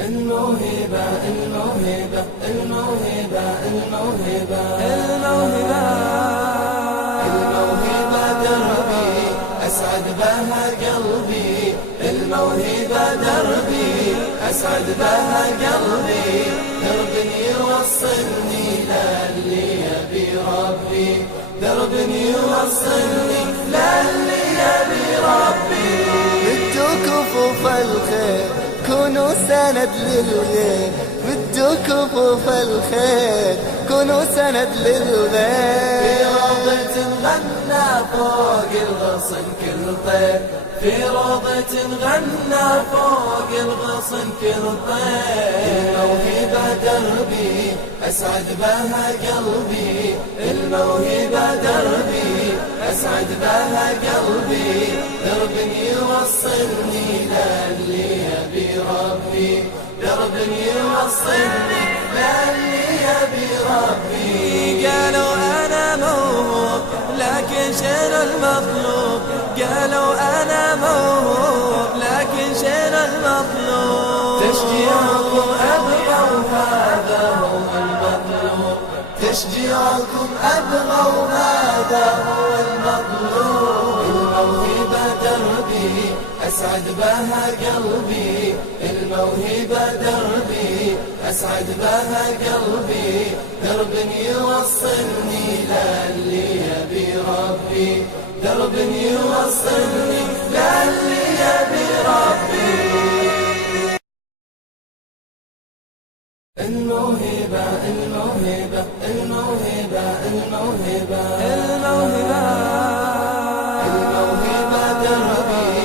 الموهبة الموهبة الموهبة الموهبة الموهبة الموهبة دربي أسعد بها قلبي، الموهبة دربي أسعد بها قلبي، درب يوصلني للي يبي ربي، درب يوصلني للي يبي ربي. بدو كفوف الخير كونوا سند للغير، بدو كفوف الخير كونوا سند للغير. في روضة غنى فوق الغصن كل طير، في روضة غنى فوق الغصن كل طير. الموهبة دربي أسعد بها قلبي، الموهبة دربي أسعد بها قلبي، درب يوصلني للي يبي ربي، درب يوصلني للي يبي ربي. قالوا أنا موهوب لكن شنو المطلوب، قالوا أنا موهوب لكن شنو المطلوب. تشجيعكم أبغى وهذا هو المطلوب، تشجيعكم أبغى وهذا هو المطلوب. الموهبة دربي أسعد بها قلبي، الموهبة دربي أسعد بها قلبي، درب يوصلني للي يبي ربي، درب يوصلني للي يبي ربي. الموهبة الموهبة الموهبة الموهبة الموهبة الموهبة دربي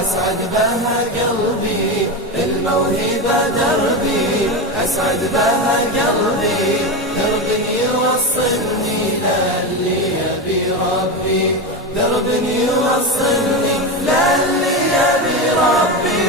أسعد بها قلبي، الموهبة دربي أسعد بها قلبي، درب يوصلني للي يبي ربي، درب يوصلني للي يبي ربي.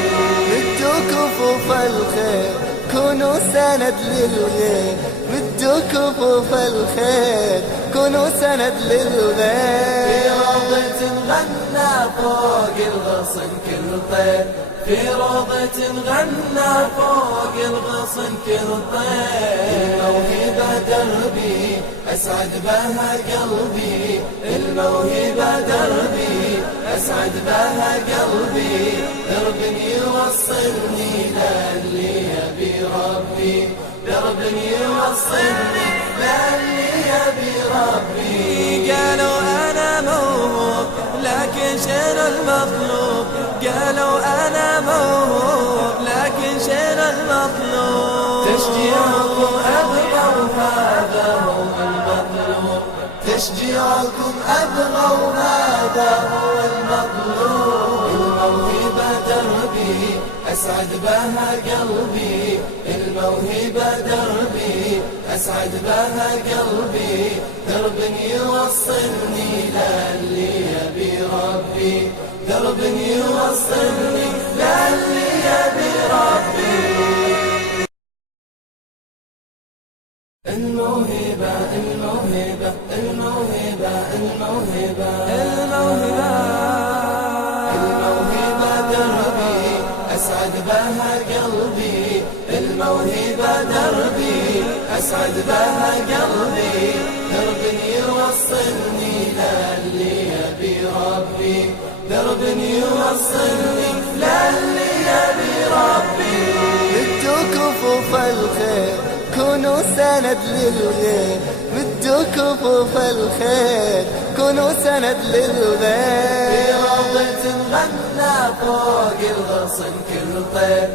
بدو كفوف الخير كونوا سند للغير، بدو كفوف الخير كونوا سند للغير. في روضة غنى فوق الغصن كل طير، في روضة غنى فوق الغصن كل طير. الموهبة دربي أسعد بها قلبي، الموهبة دربي أسعد بها قلبي، درب يوصلني للي يبي ربي، درب يوصلني للي يبي ربي. قالوا أنا موهوب لكن شنو المطلوب، قالوا أنا موهوب لكن شنو المطلوب. تشجيعكم أبغى وهذا هو المطلوب، تشجيعكم أبغى وهذا هو المطلوب. الموهبة دربي أسعد بها قلبي، الموهبة دربي أسعد بها قلبي، درب يوصلني للي يبي ربي، درب يوصلني للي يبي ربي. الموهبة الموهبة الموهبة الموهبة الموهبة الموهبة دربي أسعد بها قلبي، الموهبة دربي أسعد بها قلبي، درب يوصلني للي يبي ربي، درب يوصلني للي يبي ربي. بدو كفوف الخير كونوا سند للغير، بدو كفوف الخير كونوا سند للغير. في روضة غنى فوق الغصن كل طير،